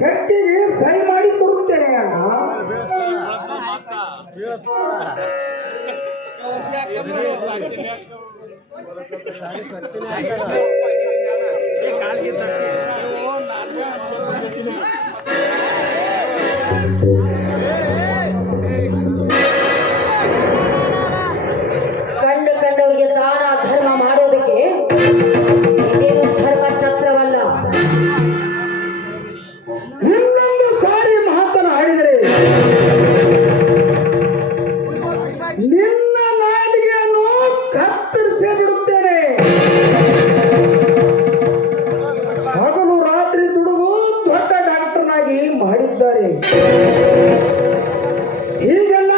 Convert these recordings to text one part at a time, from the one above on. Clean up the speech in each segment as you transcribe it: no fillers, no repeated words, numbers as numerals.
ಚೆಕ್ಕಿಗೆ ಸಹಿ ಮಾಡಿ ಕೊಡುತ್ತೇನೆ ಅಣ್ಣ. ಕಂಡವರಿಗೆ ದಾನ ಧರ್ಮ ಮಾಡೋದಕ್ಕೆ ಇದೇನು ಧರ್ಮ ಛತ್ರವಲ್ಲ. ಇನ್ನೊಂದು ಸಾರಿ ಮಾತನಾಡಿದರೆ ನಿನ್ನ ನಾಲಿಗೆಯನ್ನು ಕತ್ತರಿಸಿ ಬಿಡುತ್ತೇನೆ. ಹಗಲು ರಾತ್ರಿ ದುಡಿದು ದೊಡ್ಡ ಡಾಕ್ಟರ್ನಾಗಿ ಮಾಡಿದ್ದಾರೆ. ಹೀಗೆಲ್ಲ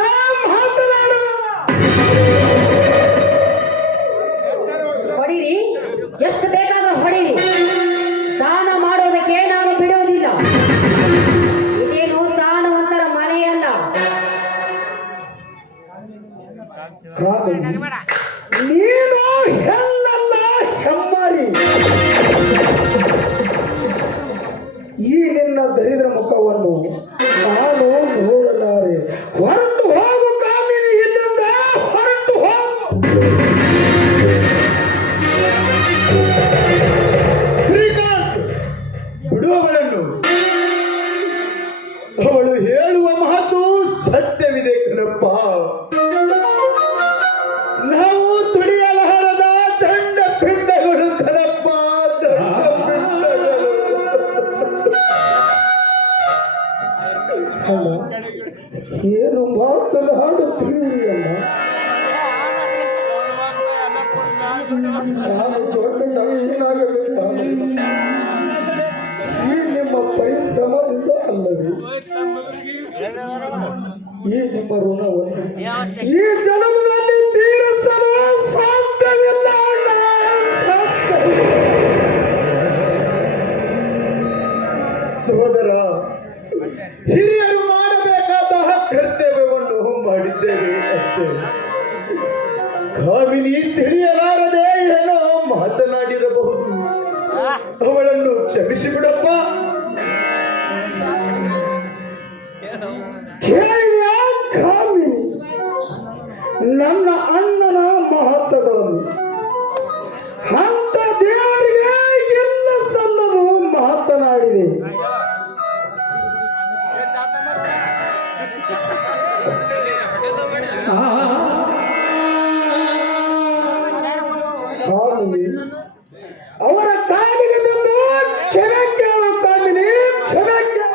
ಹೊಡಿರಿ, ಎಷ್ಟು ಬೇಕಾದ್ರೂ ಹೊಡಿರಿ. ದಾನ ಮಾಡೋದಕ್ಕೆ ನಾನು ಬಿಡುವುದಿಲ್ಲ. ಇದೇನು ದಾನವಂತರ ಮನೆಯಲ್ಲ. ನೀನು ಹೆಣ್ಣಲ್ಲ, ಹೆಮ್ಮಾರಿ. ಈ ನಿನ್ನ ದರಿದ್ರ ಮುಖವನ್ನು ನಾನು ನೋಡಲಾರೆ. ಹೊರಟು ಹೋಗು ಕಾಮಿನಿ, ಇಲ್ಲಿಂದ ಹೊರಟು ಹೋಗು. ಶ್ರೀಕಾಂತ್, ಬಿಡುವವಳನ್ನು. ಅವಳು ಹೇಳುವ ಮಾತು ಸತ್ಯವಿದೆ ಕಣಪ್ಪ. ನಾವು ತುಳಿಯಲಾರದ ದಂಡ ಪಿಂಡಗಳು ಕಣಪ್ಪ, ದಂಡ ಪಿಂಡಗಳು. ಅಲ್ಲ, ಏನು ಮಾತನಾಡುತ್ತೀರಿ ಅಲ್ಲ? ನಾನು ದೊಡ್ಡ ಡಾಕ್ಟರ್ನಾಗಬೇಕಾದ ಈ ನಿಮ್ಮ ಪರಿಶ್ರಮದಿಂದ ಅಲ್ಲವೇ? ಈ ನಿಮ್ಮ ಋಣವನ್ನು ಈ ಜನ್ಮದಲ್ಲಿ ತೀರಿಸಲು ಸಾಧ್ಯವಿಲ್ಲ ಅಣ್ಣ, ಸಾಧ್ಯವಿಲ್ಲ. ಸೋದರ, ಹಿರಿಯರು ಮಾಡಬೇಕಾದ ಕರ್ತವ್ಯವನ್ನು ಮಾಡಿದ್ದೇವೆ ಅಷ್ಟೇ. ಕಾಮಿನಿ ತಿಳಿಯಲಾರದೆ ಏನೋ ಮಾತನಾಡಿರಬಹುದು. ಅವಳನ್ನು ಕ್ಷಮಿಸಿ ಬಿಡಪ್ಪ. ಕೇಳಿದೆಯಾ ಕಾಮಿನಿ ನನ್ನ ಅಣ್ಣನ ಮಹತ್ವಗಳನ್ನು? ಅಂತ ದೇವರಿಗೆ ಎಲ್ಲ ಸಲ್ಲದು ಮಾತನಾಡಿದೆ. ಅವರ ಕಾಲಿಗೆ ಬಂದು ಕ್ಷಮೆ ಕೇಳು ಕಾಮಿನಿ, ಕ್ಷಮೆ ಕೇಳು.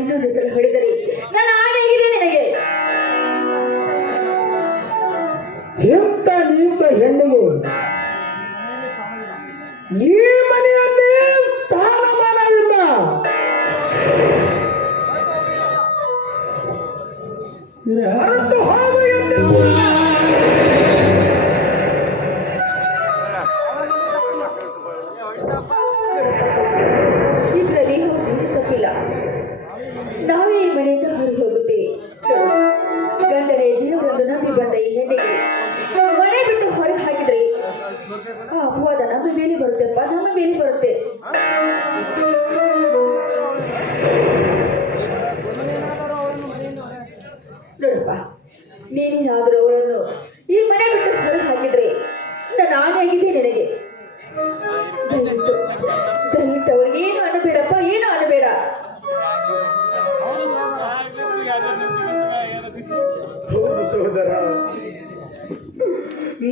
ಇನ್ನೊಂದು ಸಲ ಹೊಡೆದರೆ ನನ್ನ ಆಣೆ ಇದೆ ನಿನಗೆ. ಇಂಥ ನೀಚ ಹೆಣ್ಣಿಗೆ ಈ ಮನೆಯಲ್ಲಿ ಸ್ಥಾನಮಾನವಿಲ್ಲ. ಹೊರಟು ಹೋಗು ಎಂದು. ಇದರಲ್ಲಿ ತಪ್ಪಿಲ್ಲ. ನಾವೇ ಈ ಮನೆಯಿಂದ ಹೊರಗೆ ಹೋಗುತ್ತೇವೆ. ಗಂಡನೇ ದೇವರನ್ನು ನಂಬಿ ಬಂದ ಈ ಹೆಣ್ಣಿಗೆ ಮನೆ ಬಿಟ್ಟು ಹೊರಗೆ ಹಾಕಿದ್ರೆ ಆ ಅಪವಾದ ನಮ್ಮ ಮೇಲೆ ಬರುತ್ತೆಪ್ಪ, ನಮ್ಮ ಮೇಲೆ ಬರುತ್ತೆ. ನೋಡಪ್ಪ, ನೀನೇನಾದರೂ ಅವಳನ್ನು ಈ ಮನೆ ಬಿಟ್ಟು ಹೊರಗೆ ಹಾಕಿದ್ರೆ ನಾನು ಆನೆಯಾಗಿದೆ ನಿನಗೆ. ದಯವಿಟ್ಟು ಅವಳಿಗೆ ಏನು ಅನ್ನಬೇಡಪ್ಪ, ಏನು ಅನ್ನಬೇಡ. ಹೌದು ಸೋದರ,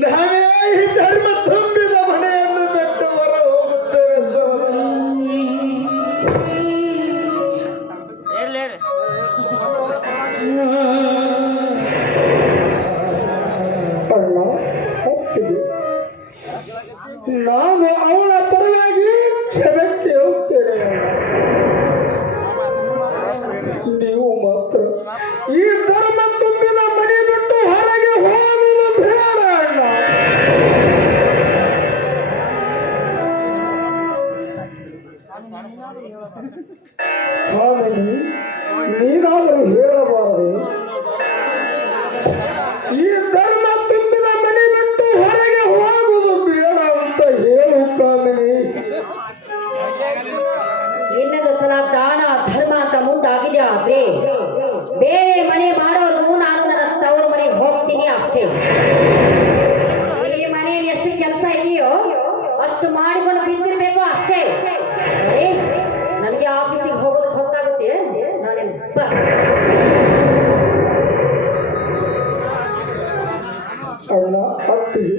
ನಾವೇ ಈ ಧರ್ಮ ತುಂಬಿದ ಮನೆಯನ್ನು ಬಿಟ್ಟು ಹೊರ ಹೋಗುತ್ತೇವೆ ಸೋದರ. ಅಣ್ಣ, ಹತ್ತಿಗೆ ನಾನು ಅವಳ ಪರವಾಗಿ ಕ್ಷಮೆ ಕೇಳುತ್ತೇನೆ ಅಣ್ಣ. ನೀವು ಮಾತ್ರ ಈ ಧರ್ಮ ತುಂಬಿದ ಮನೆ ಬಿಟ್ಟು ಹೊರಗೆ ಹೋಗಲು ಬೇಡ ಅಣ್ಣ. ಕಾಮಿನಿ, ನೀನಾದರೂ ಹೇಳಬಾರದು. ಈ ಧರ್ಮ ತುಂಬಿದ ಮನೆ ಬಿಟ್ಟು ಹೊರಗೆ ಹೋಗುವುದು ಬೇಡ ಬಾ. ಅಣ್ಣ ಅತ್ತಿಗೆ,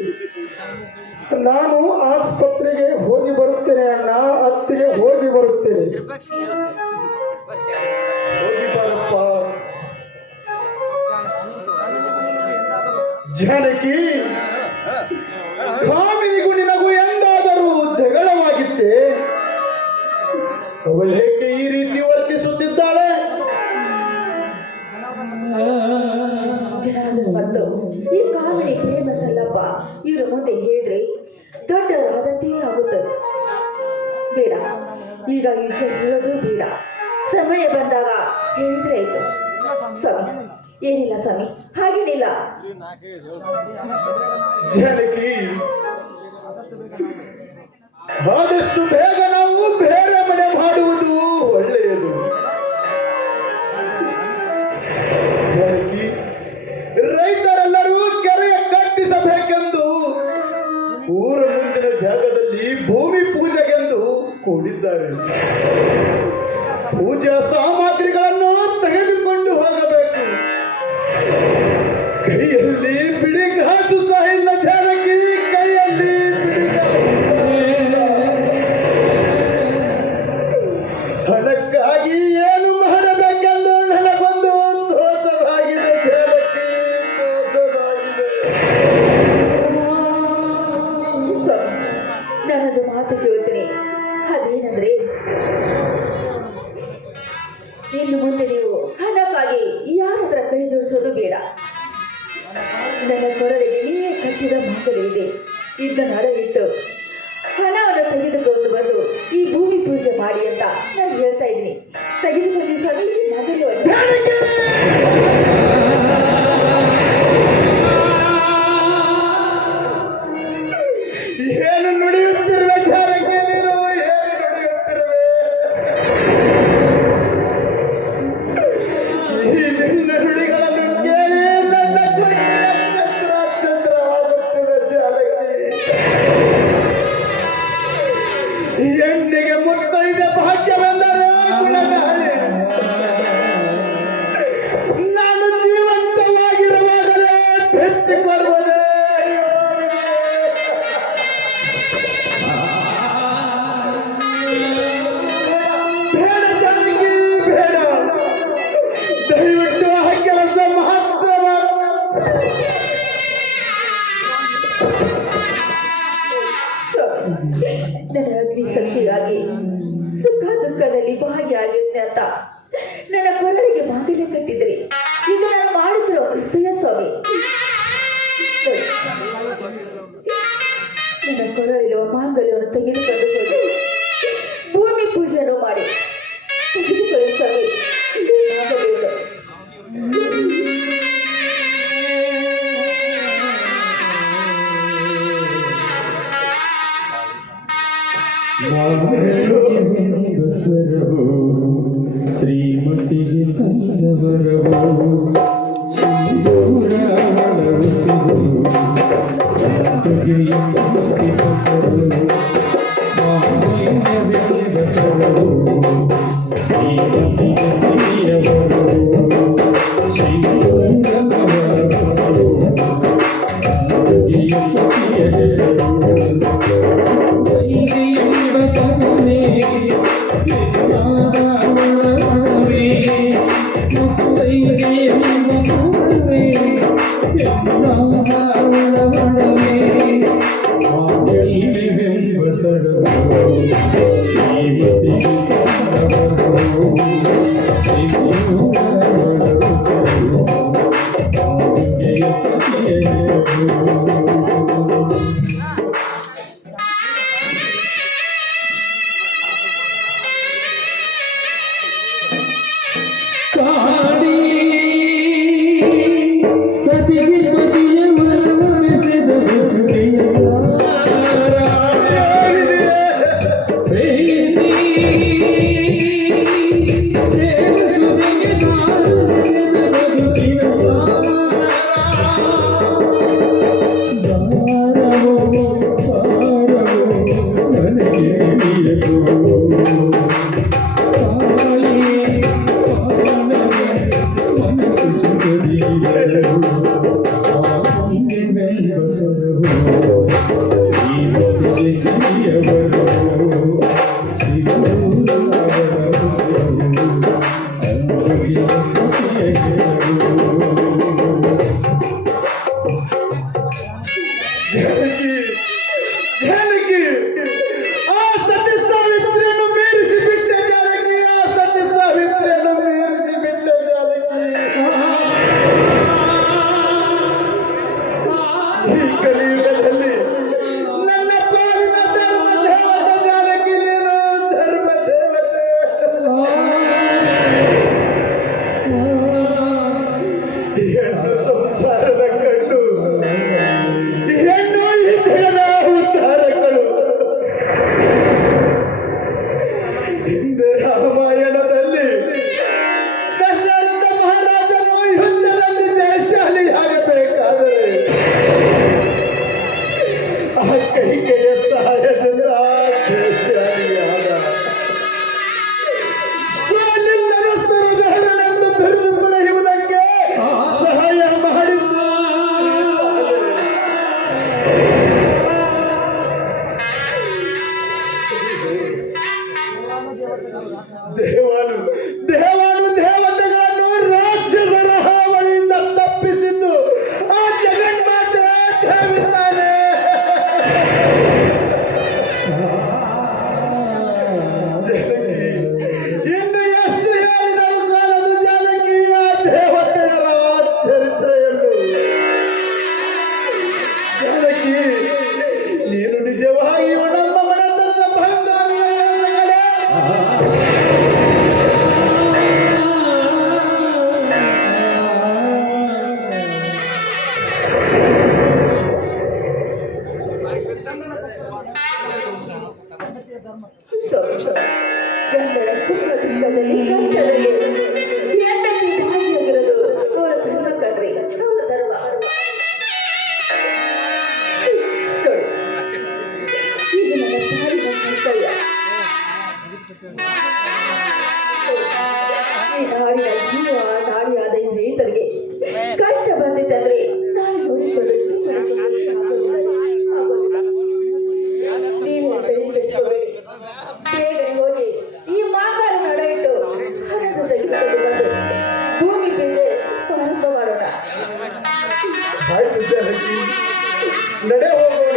ನಾನು ಆಸ್ಪತ್ರೆಗೆ ಹೋಗಿ ಬರುತ್ತೇನೆ ಅಣ್ಣ. ಅತ್ತಿಗೆ ಹೋಗಿ ಬರುತ್ತೇನೆ. ಹೋಗಿ ಬಾರಪ್ಪ. ಜಾನಕಿ, ಕಾಮಿನಿಗೂ ನಿನಗೂ ಎಂದಾದರೂ ಜಗಳವಾಗಿತ್ತೆ? ಅವಳೇಕೆ ಈ ರೀತಿ ವರ್ತಿಸುತ್ತಿದ್ದಾಳೆ? ಜನಾರ್ದನ್ ಮತ್ತು ಈ ಕಾಮಿಡಿ ಪ್ರೇಮ ಸಲ್ಲಪ್ಪ ಇವ್ರ ಮುಂದೆ ಹೇಳಿದ್ರೆ ದೊಡ್ಡವರಾದಂತೆಯೇ ಆಗುತ್ತದೆ. ಬೇಡ, ಈಗ ಈ ವಿಷಯ ಹೇಳೋದು ಬೇಡ. ಸಮಯ ಬಂದಾಗ ಹೇಳಿದ್ರೆ ಆಯ್ತು. ಸ್ವಾಮಿ, ಏನಿಲ್ಲ ಸ್ವಾಮಿ, ಹಾಗೇನಿಲ್ಲ. ಜಾನಕಿ, ಆದಷ್ಟು ಬೇಗ ನಾವು ಬೇರೆ ಮನೆ ಮಾಡುವುದು ಒಳ್ಳೆಯದು. ಜಾನಕಿ, ರೈತರೆಲ್ಲರೂ ಕೆರೆಯ ಕಟ್ಟಿಸಬೇಕೆಂದು ಊರ ಮುಂದಿನ ಜಾಗದಲ್ಲಿ ಭೂಮಿ ಪೂಜೆಗೆಂದು ಕೂಡಿದ್ದಾರೆ. ಪೂಜಾ ಸಾಮಗ್ರಿಗಳನ್ನು ತೆಗೆದುಕೊಂಡು ಹೋಗಬೇಕು. ಕೈಯಲ್ಲಿ ಬಿಡಿಗಾಸು ಸಹ ಇಲ್ಲ ಜಾನಕಿ, ಕೈಯಲ್ಲಿ ಹಣಕ್ಕಾಗಿ ಏನು ಮಾಡಬೇಕೆಂದು ನನಗೊಂದು ತೋಚಲಾಗಿದೆ ಜಾನಕಿ, ತೋಚಲಾಗಿದೆ. ನಾನೊಂದು ಮಾತು ಕೇಳ್ತೀನಿ. ಅದೇನಂದ್ರೆ, ಇನ್ನು ಮುಂದೆ ನೀವು ಹಣಕ್ಕಾಗಿ ಯಾರ ಹತ್ರ ಕೈ ಜೋಡಿಸೋದು ಬೇಡ. ನನ್ನ ಕೊರಳಿಗೆ ನೀವೇ ಕಟ್ಟಿದ ಮಾಂಗಲ್ಯ ಇದನ್ನ ಅಡ ಇಟ್ಟು ಹಣವನ್ನು ತೆಗೆದುಕೊಂಡು ಬಂದು ಈ ಭೂಮಿ ಪೂಜೆ ಮಾಡಿ ಅಂತ ನಾನು ಹೇಳ್ತಾ ಇದ್ದೀನಿ. ತೆಗೆದುಕೊಂಡು ಸ್ವಾಮಿ ಈ ಮಾಂಗಲ್ಯವನ್ನು. ಏನು ನುಡಿಯುತ್ತಿರುವೆ ಜಾನಕಿ, ನೀನು ಏನು ನುಡಿಯುತ್ತಿರುವೆ? ಈ ನಿನ್ನ ನುಡಿಗಳನ್ನು ಕೇಳಿ ನನ್ನ ಚಂದ್ರವಾಗುತ್ತಿದೆ ಜಾನಕಿ. ಹೆಣ್ಣಿಗೆ ಮುತ್ತೈದೆ ಭಾಗ್ಯವೆಂದರೆ ಗುಣಗಾಳಿ. ನಾನು ಜೀವಂತವಾಗಿರುವಾಗಲೇ ಬೆಚ್ಚಿಕೊಳ್ಳುವುದೇ ಬೇಡ ಜಾನಕಿ, ಬೇಡ. ದಯವಿಟ್ಟು ಆ ಕೆಲಸ ಮಾತ್ರ ನನ್ನ ಅಗ್ನಿ ಸಾಕ್ಷಿಯಾಗಿ ಸುಖ ದುಃಖದಲ್ಲಿ ಭಾಗಿಯಾಗಿದ್ದೆ ಅಂತ ನನ್ನ ಕೊರಳಿಗೆ ಮಾಂಗಲ್ಯ ಕಟ್ಟಿದ್ರಿ. ಇದು ನಾನು ಮಾಡುತ್ತಿರೋ ಕರ್ತವ್ಯ ಸ್ವಾಮಿ. ನನ್ನ ಕೊರಳಿರುವ ಮಾಂಗಲ್ಯವನ್ನು ತೆಗೆದುಕೊಂಡು ಹೋಗಿ ಭೂಮಿ ಪೂಜೆಯನ್ನು ಮಾಡಿ ತೆಗೆದುಕೊಳ್ಳಿ ಸ್ವಾಮಿ ಇದು ಮಾಂಗಲ್ಯವನ್ನು. ಬಸರವು ಶ್ರೀಮತಿಗೆ ತಂದವರವು ಸಿಂಧೂರ ಒಳಸಿದು ಬಸರವು ಶ್ರೀಮತಿಗೆ ಪ್ರಿಯವರು ಕಾಡಿ ಸಿರಿಯವರು ಸಿಗಲು ಅವರ ಉಸಿರು ಅಂಬುಗೆ ಕಥೆಯ ಗೆಲುವು. ಜಾನಕಿ ಜಾನಕಿ ಆ ಸತಿ ಸಾವಿತ್ರಿಯನ್ನು ಮೀರಿಸಿ ಬಿಟ್ಟ ಜಾನಕಿ, ಆ ಸತಿ ಸಾವಿತ್ರಿಯನ್ನು ಮೀರಿಸಿ ಬಿಟ್ಟ ಜಾನಕಿ. ಈ ಕಲಿಯುಗದಲ್ಲಿ ನನ್ನ ಪಾಲಿನ ಧರ್ಮ ದೇವತೆ ಜಾನಕಿ, ನೀನು ಧರ್ಮ ದೇವತೆ. ಹೆಣ್ಣು ಸಂಸಾರದ ಕಣ್ಣು, ಹೆಣ್ಣು ಈ ಜಗದ ಉದ್ಧಾರಗಳು. ಹಿಂದೆ ರಾಮಾಯಣದಲ್ಲಿ ದಶರಥ ಮಹಾರಾಜನು ಯುದ್ಧದಲ್ಲಿ ಜಯಶಾಲಿಯಾಗಬೇಕಾದರೆ ಆ ಕೈಕೆಯ ಸಹಾಯದಿಂದ ಜಯಶಾಲಿಯಾದ. ಸೋಲಿಲ್ಲದ ಸರದಾರನೆಂದು ಬಿರುದು ಪಡೆಯುವುದಕ್ಕೆ ಸಹಾಯ ಮಾಡಿದ್ದಾನೆ. ದೇವಾನು ದೇವಾನು ದೇವತೆಗಳನ್ನು ರಾಕ್ಷಸರ ಹಾವಳಿಯಿಂದ ತಪ್ಪಿಸಿದ್ದು ಆ ಜಗನ್ಮಾತೆ ದೇವಿದ್ದಾನೆ. ಜಾನಕಿ, ಇನ್ನು ಎಷ್ಟು ಹೇಳಿದರೂ ಸಾಲದು ಜಾನಕಿ ಆ ದೇವತೆಯರ ಚರಿತ್ರೆಯನ್ನು. ಜಾನಕಿ, ನೀನು ನಿಜವಾಗಿಯೂ ನಮ್ಮ ಮನೆತನದ ಬಂಗಾರಿಯ ಮಗಳೇ. ಗಂಡನ ಸುಖ ದುಃಖದಲ್ಲಿ ಕಷ್ಟದಲ್ಲಿ ಹೆಂಡತಿ ಭಾಗಿಯಾಗಿರೋದು ಅವರ ಧರ್ಮ ಕಣ್ರಿ, ಅವರ ಧರ್ಮ. ನೋಡಿ, ಇದು ನನ್ನ ಪಾಲಿನ ಕರ್ತವ್ಯ. ಈ ನಾಡಿನ ಜೀವ, ನಾಡಿಯಾದ ಈ ರೈತರಿಗೆ ಕಷ್ಟ ಬಂದಿದ್ದಂದ್ರೆ ನಾನು ನೋಡಿಕೊಂಡು ನೀವು ಬೆಳೆಸಿಕೊಳ್ಳಬೇಡಿ. ಬೇಗನೆ ಹೋಗಿ ಈ ಮಾಂಗಾರ ನಡ ಇಟ್ಟು ಹಣದ ತೆಗೆದುಕೊಂಡು ಬಂದು ಭೂಮಿ ಬಿಂದೆ ಪ್ರಾರಂಭ ಮಾಡೋಣ. ಆಯ್ತು ಜಾನಕಿ, ನಡೆ ಹೋಗೋಣ.